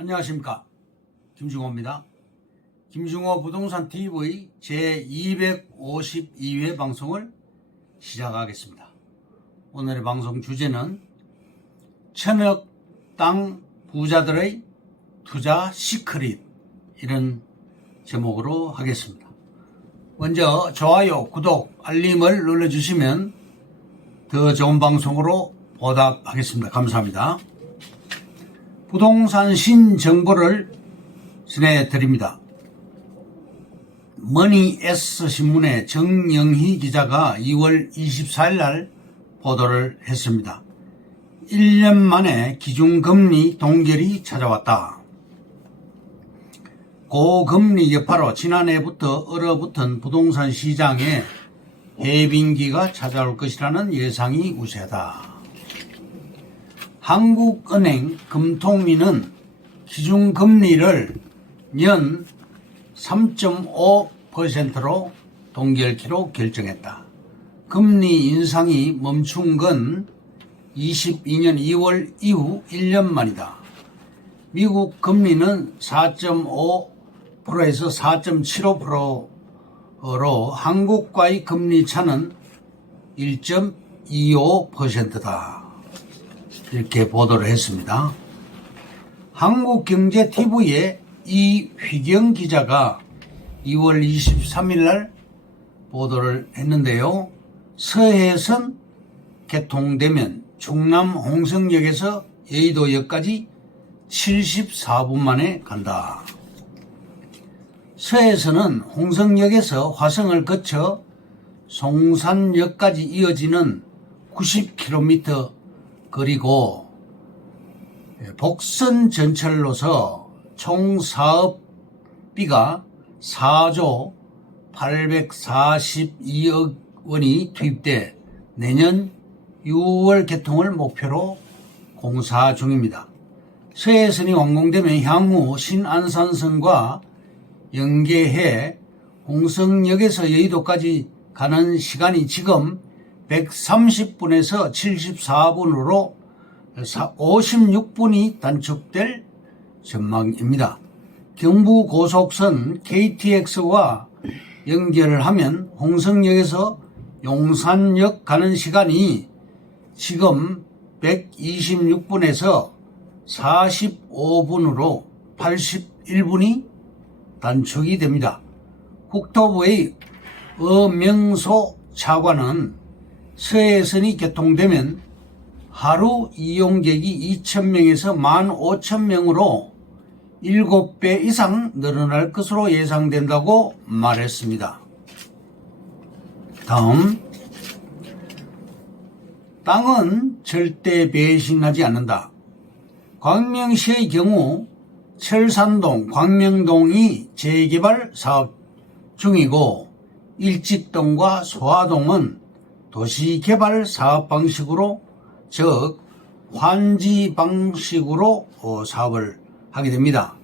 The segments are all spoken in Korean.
안녕하십니까, 김중호입니다. 김중호 부동산 TV 제252회 방송을 시작하겠습니다. 오늘의 방송 주제는 천억 땅 부자들의 투자 시크릿, 이런 제목으로 하겠습니다. 먼저 좋아요, 구독, 알림을 눌러주시면 더 좋은 방송으로 보답하겠습니다. 감사합니다. 부동산 신정보를 전해드립니다. 머니S 신문의 정영희 기자가 2월 24일 날 보도를 했습니다. 1년 만에 기준금리 동결이 찾아왔다. 고금리 여파로 지난해부터 얼어붙은 부동산 시장에 해빙기가 찾아올 것이라는 예상이 우세하다. 한국은행 금통위는 기준금리를 연 3.5%로 동결키로 결정했다. 금리 인상이 멈춘 건 22년 2월 이후 1년 만이다. 미국 금리는 4.5%에서 4.75%로 한국과의 금리 차는 1.25%다. 이렇게 보도를 했습니다. 한국경제TV의 이휘경 기자가 2월 23일 날 보도를 했는데요. 서해선 개통되면 충남 홍성역에서 여의도역까지 74분 만에 간다. 서해선은 홍성역에서 화성을 거쳐 송산역까지 이어지는 90km 거리고 복선 전철로서 총 사업비가 4조 842억 원이 투입돼 내년 6월 개통을 목표로 공사 중입니다. 서해선이 완공되면 향후 신안산선과 연계해 홍성역에서 여의도까지 가는 시간이 지금 130분에서 74분으로 56분이 단축될 전망입니다. 경부고속선 KTX와 연결을 하면 홍성역에서 용산역 가는 시간이 지금 126분에서 45분으로 81분이 단축이 됩니다. 국토부의 엄명소 차관은 서해선이 개통되면 하루 이용객이 2,000명에서 15,000명으로 7배 이상 늘어날 것으로 예상된다고 말했습니다. 다음, 땅은 절대 배신하지 않는다. 광명시의 경우 철산동, 광명동이 재개발 사업 중이고 일직동과 소화동은 도시개발 사업 방식으로, 즉 환지 방식으로 사업을 하게 됩니다.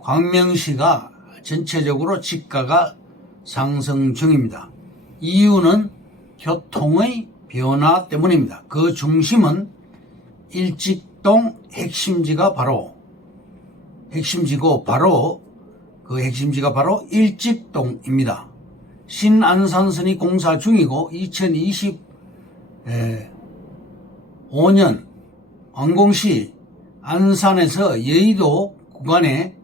광명시가 전체적으로 지가가 상승 중입니다. 이유는 교통의 변화 때문입니다. 그 중심은 일직동 핵심지고 그 핵심지가 바로 일직동입니다. 신안산선이 공사 중이고 2025년 완공 시 안산에서 여의도 구간의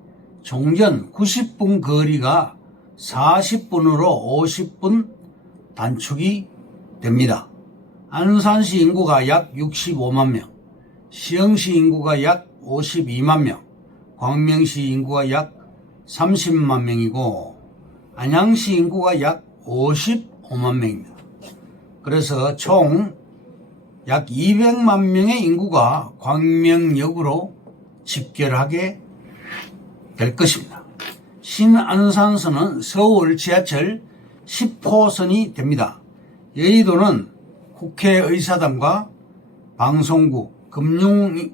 종전 90분 거리가 40분으로 50분 단축이 됩니다. 안산시 인구가 약 65만 명, 시흥시 인구가 약 52만 명, 광명시 인구가 약 30만 명이고 안양시 인구가 약 55만 명입니다. 그래서 총 약 200만 명의 인구가 광명역으로 집결하게 될 것입니다. 신안산선은 서울 지하철 10호선이 됩니다. 여의도는 국회의사당과 방송국, 금융의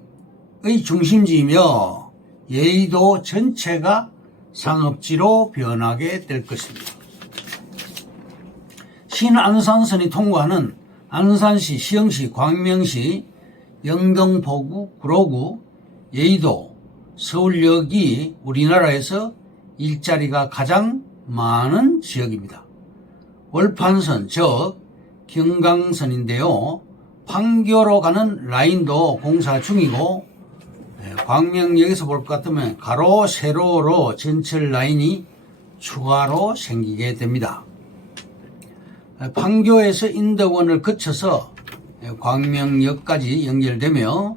중심지이며 여의도 전체가 상업지로 변하게 될 것입니다. 신안산선이 통과하는 안산시, 시흥시, 광명시, 영등포구, 구로구, 여의도, 서울역이 우리나라에서 일자리가 가장 많은 지역입니다. 월판선, 즉 경강선인데요. 판교로 가는 라인도 공사 중이고, 광명역에서 볼 것 같으면 가로 세로로 전철 라인이 추가로 생기게 됩니다. 판교에서 인덕원을 거쳐서 광명역까지 연결되며,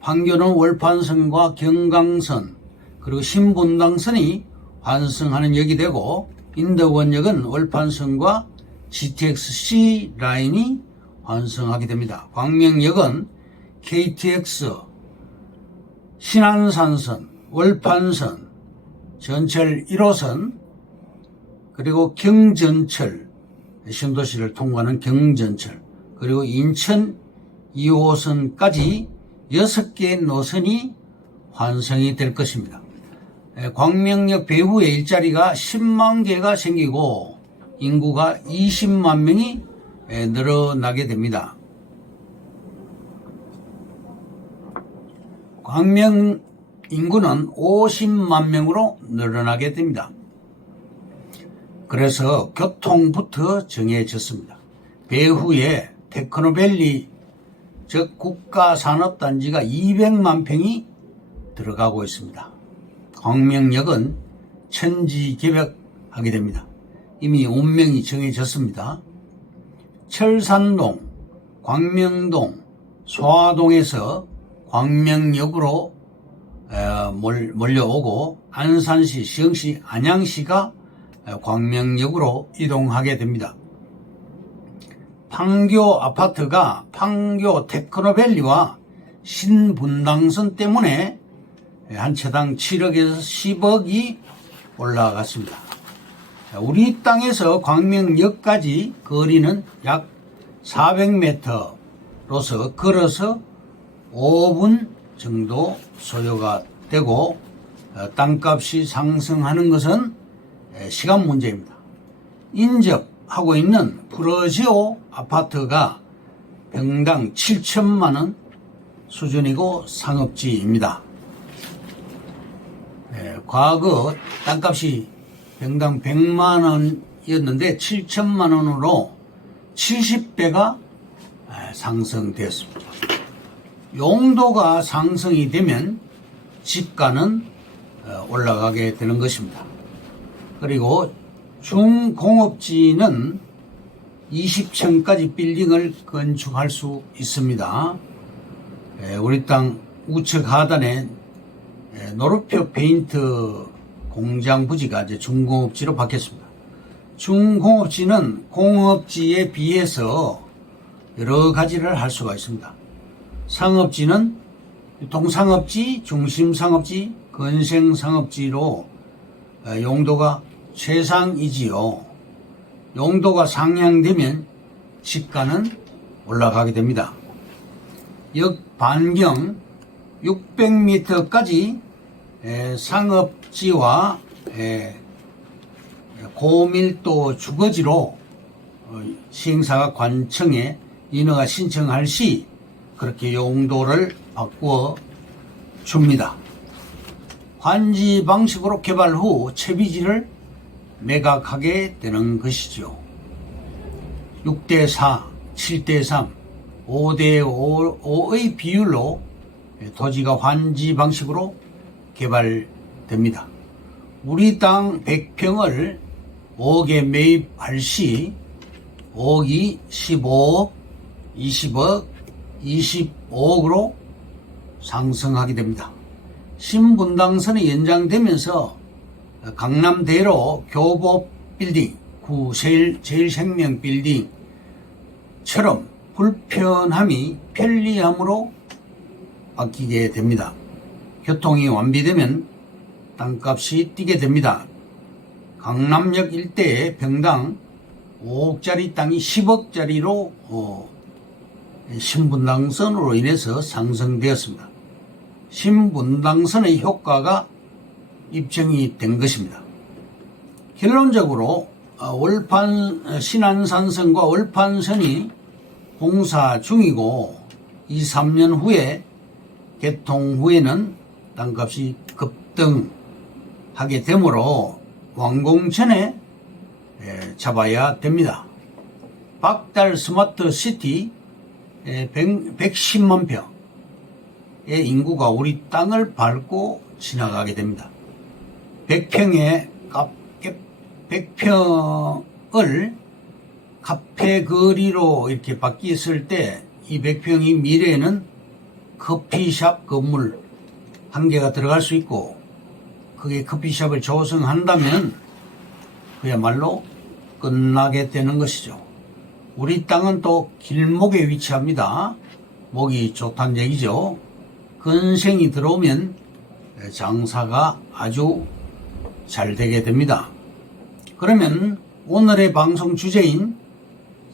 판교는 월판선과 경강선 그리고 신분당선이 환승하는 역이 되고, 인덕원역은 월판선과 GTX-C 라인이 환승하게 됩니다. 광명역은 KTX, 신안산선, 월판선, 전철 1호선, 그리고 경전철, 신도시를 통과하는 경전철, 그리고 인천 2호선까지 6개의 노선이 완성이 될 것입니다. 광명역 배후에 일자리가 10만 개가 생기고 인구가 20만 명이 늘어나게 됩니다. 광명 인구는 50만 명으로 늘어나게 됩니다. 그래서 교통부터 정해졌습니다. 배후에 테크노밸리, 즉 국가산업단지가 200만 평이 들어가고 있습니다. 광명역은 천지개벽하게 됩니다. 이미 운명이 정해졌습니다. 철산동, 광명동, 소화동에서 광명역으로 몰려오고, 안산시, 시흥시, 안양시가 광명역으로 이동하게 됩니다. 판교 아파트가 판교 테크노밸리와 신분당선 때문에 한 채당 7억에서 10억이 올라갔습니다. 우리 땅에서 광명역까지 거리는 약 400m로서 걸어서 5분 정도 소요가 되고, 땅값이 상승하는 것은 시간 문제입니다. 인접하고 있는 프로지오 아파트가 평당 7천만원 수준이고 상업지입니다. 과거 땅값이 평당 100만원이었는데 7천만원으로 70배가 상승되었습니다. 용도가 상승이 되면 집가는 올라가게 되는 것입니다. 그리고 중공업지는 20층까지 빌딩을 건축할 수 있습니다. 우리 땅 우측 하단에 노르표 페인트 공장 부지가 이제 중공업지로 바뀌었습니다. 중공업지는 공업지에 비해서 여러 가지를 할 수가 있습니다. 상업지는 동상업지, 중심상업지, 건생상업지로 용도가 최상이지요. 용도가 상향되면 집가는 올라가게 됩니다. 역 반경 600m까지 상업지와 고밀도 주거지로 시행사가 관청에 인허가 신청할 시 그렇게 용도를 바꾸어 줍니다. 환지 방식으로 개발 후 채비지를 매각하게 되는 것이죠. 6대4, 7대3, 5대5의 비율로 토지가 환지 방식으로 개발됩니다. 우리 땅 100평을 5억에 매입할 시 5억이 15억, 20억, 25억으로 상승하게 됩니다. 신분당선이 연장되면서 강남대로 교보 빌딩, 구제일생명 빌딩처럼 불편함이 편리함으로 바뀌게 됩니다. 교통이 완비되면 땅값이 뛰게 됩니다. 강남역 일대에 평당 5억짜리 땅이 10억짜리로 신분당선으로 인해서 상승되었습니다. 신분당선의 효과가 입증이 된 것입니다. 결론적으로 신안산선과 월판선이 공사 중이고 2, 3년 후에 개통 후에는 땅값이 급등하게 되므로 완공 전에 잡아야 됩니다. 박달 스마트 시티 110만 평의 인구가 우리 땅을 밟고 지나가게 됩니다. 100평을 카페 거리로 이렇게 바뀌었을 때 이 100평이 미래에는 커피숍 건물 한 개가 들어갈 수 있고, 그게 커피숍을 조성한다면 그야말로 끝나게 되는 것이죠. 우리 땅은 또 길목에 위치합니다. 목이 좋다는 얘기죠. 근생이 들어오면 장사가 아주 잘 되게 됩니다. 그러면 오늘의 방송 주제인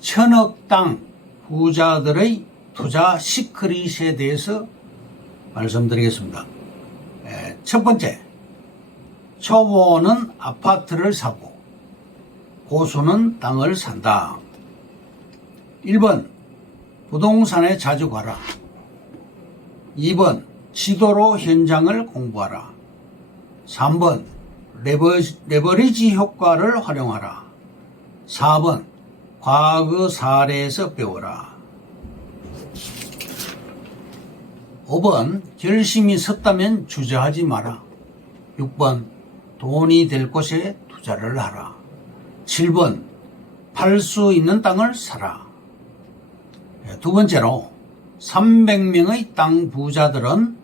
천억 땅 부자들의 투자 시크릿에 대해서 말씀드리겠습니다. 첫 번째, 초보는 아파트를 사고 고수는 땅을 산다. 1번, 부동산에 자주 가라. 2번, 지도로 현장을 공부하라. 3번, 레버리지 효과를 활용하라. 4번, 과거 사례에서 배워라. 5번, 결심이 섰다면 주저하지 마라. 6번, 돈이 될 곳에 투자를 하라. 7번, 팔 수 있는 땅을 사라. 두 번째로 300명의 땅 부자들은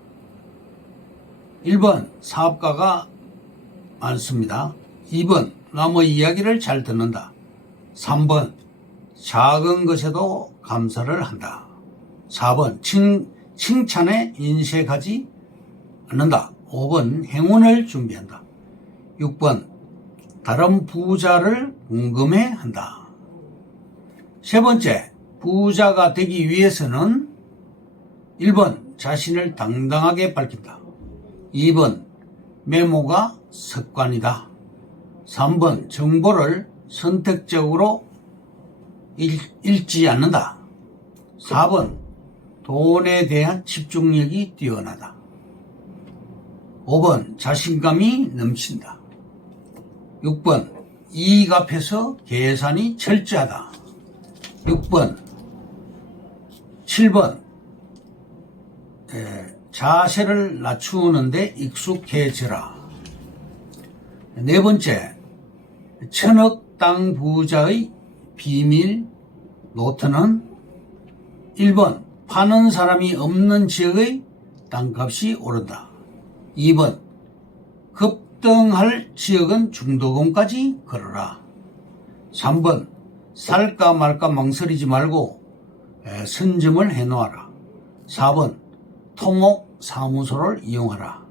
1번, 사업가가 많습니다. 2번, 남의 이야기를 잘 듣는다. 3번, 작은 것에도 감사를 한다. 4번, 칭찬에 인색하지 않는다. 5번, 행운을 준비한다. 6번, 다른 부자를 궁금해한다. 세 번째, 부자가 되기 위해서는 1번, 자신을 당당하게 밝힌다. 2번, 메모가 습관이다. 3번, 정보를 선택적으로 읽지 않는다. 4번, 돈에 대한 집중력이 뛰어나다. 5번, 자신감이 넘친다. 6번, 이익 앞에서 계산이 철저하다. 6번, 7번, 자세를 낮추는데 익숙해져라. 네 번째, 천억 땅 부자의 비밀 노트는 1번, 파는 사람이 없는 지역의 땅값이 오른다. 2번, 급등할 지역은 중도금까지 걸어라. 3번, 살까 말까 망설이지 말고 선점을 해놓아라. 4번, 토목 사무소를 이용하라.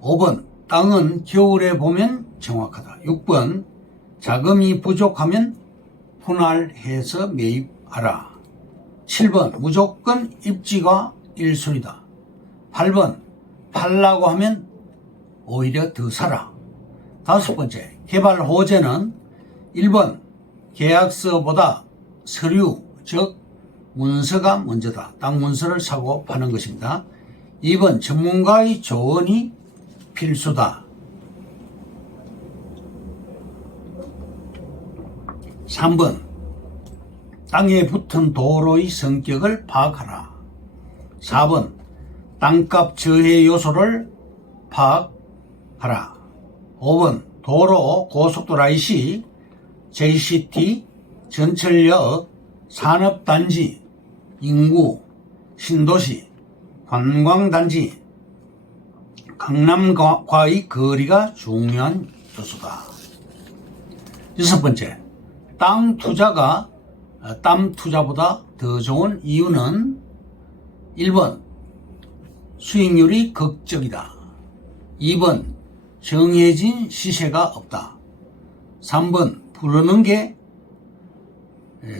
5번, 땅은 겨울에 보면 정확하다. 6번, 자금이 부족하면 분할해서 매입하라. 7번, 무조건 입지가 1순위다. 8번, 팔라고 하면 오히려 더 사라. 다섯 번째, 개발 호재는 1번, 계약서보다 서류, 즉 문서가 먼저다. 땅 문서를 사고 파는 것입니다. 2번, 전문가의 조언이 필수다. 3번, 땅에 붙은 도로의 성격을 파악하라. 4번, 땅값 저해 요소를 파악하라. 5번, 도로, 고속도로 IC, JCT, 전철역, 산업단지, 인구, 신도시, 관광단지, 강남과의 거리가 중요한 요소다. 여섯 번째, 땅 투자보다 더 좋은 이유는 1번, 수익률이 극적이다. 2번, 정해진 시세가 없다. 3번, 부르는 게,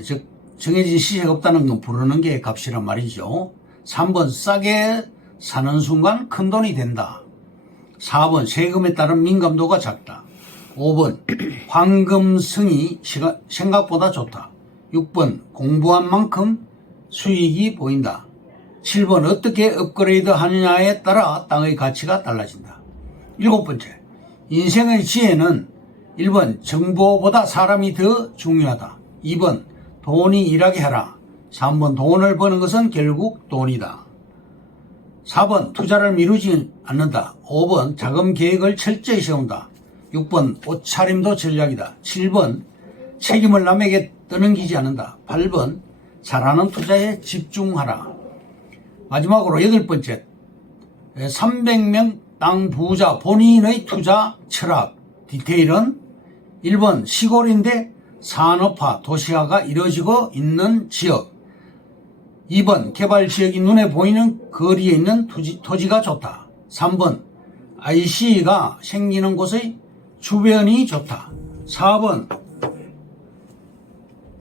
즉 정해진 시세가 없다는 건 부르는 게 값이란 말이죠. 3번, 싸게 사는 순간 큰 돈이 된다. 4번, 세금에 따른 민감도가 작다. 5번, 황금성이 생각보다 좋다. 6번, 공부한 만큼 수익이 보인다. 7번 어떻게 업그레이드 하느냐에 따라 땅의 가치가 달라진다. 7번째, 인생의 지혜는 1번 정보보다 사람이 더 중요하다. 2번 돈이 일하게 하라. 3번 돈을 버는 것은 결국 돈이다. 4번 투자를 미루지 않는다. 5번 자금 계획을 철저히 세운다. 6번 옷차림도 전략이다. 7번 책임을 남에게 떠넘기지 않는다. 8번 잘하는 투자에 집중하라. 마지막으로 8번째, 300명 땅 부자 본인의 투자 철학. 디테일은 1번 시골인데 산업화, 도시화가 이루어지고 있는 지역. 2번 개발지역이 눈에 보이는 거리에 있는 토지가 좋다. 3번 IC가 생기는 곳의 주변이 좋다. 4번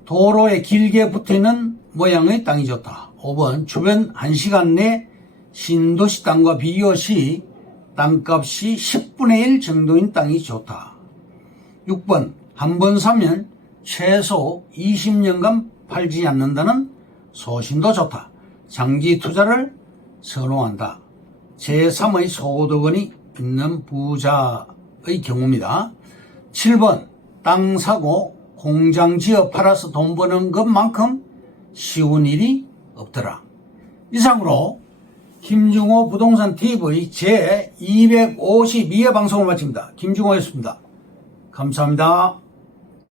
도로에 길게 붙어있는 모양의 땅이 좋다. 5번 주변 1시간 내 신도시 땅과 비교 시 땅값이 10분의 1 정도인 땅이 좋다. 6번 한 번 사면 최소 20년간 팔지 않는다는 소신도 좋다. 장기 투자를 선호한다. 제3의 소득원이 있는 부자의 경우입니다. 7번 땅 사고 공장 지어 팔아서 돈 버는 것만큼 쉬운 일이 없더라. 이상으로 김중호 부동산 TV 제252회 방송을 마칩니다. 김중호였습니다. 감사합니다.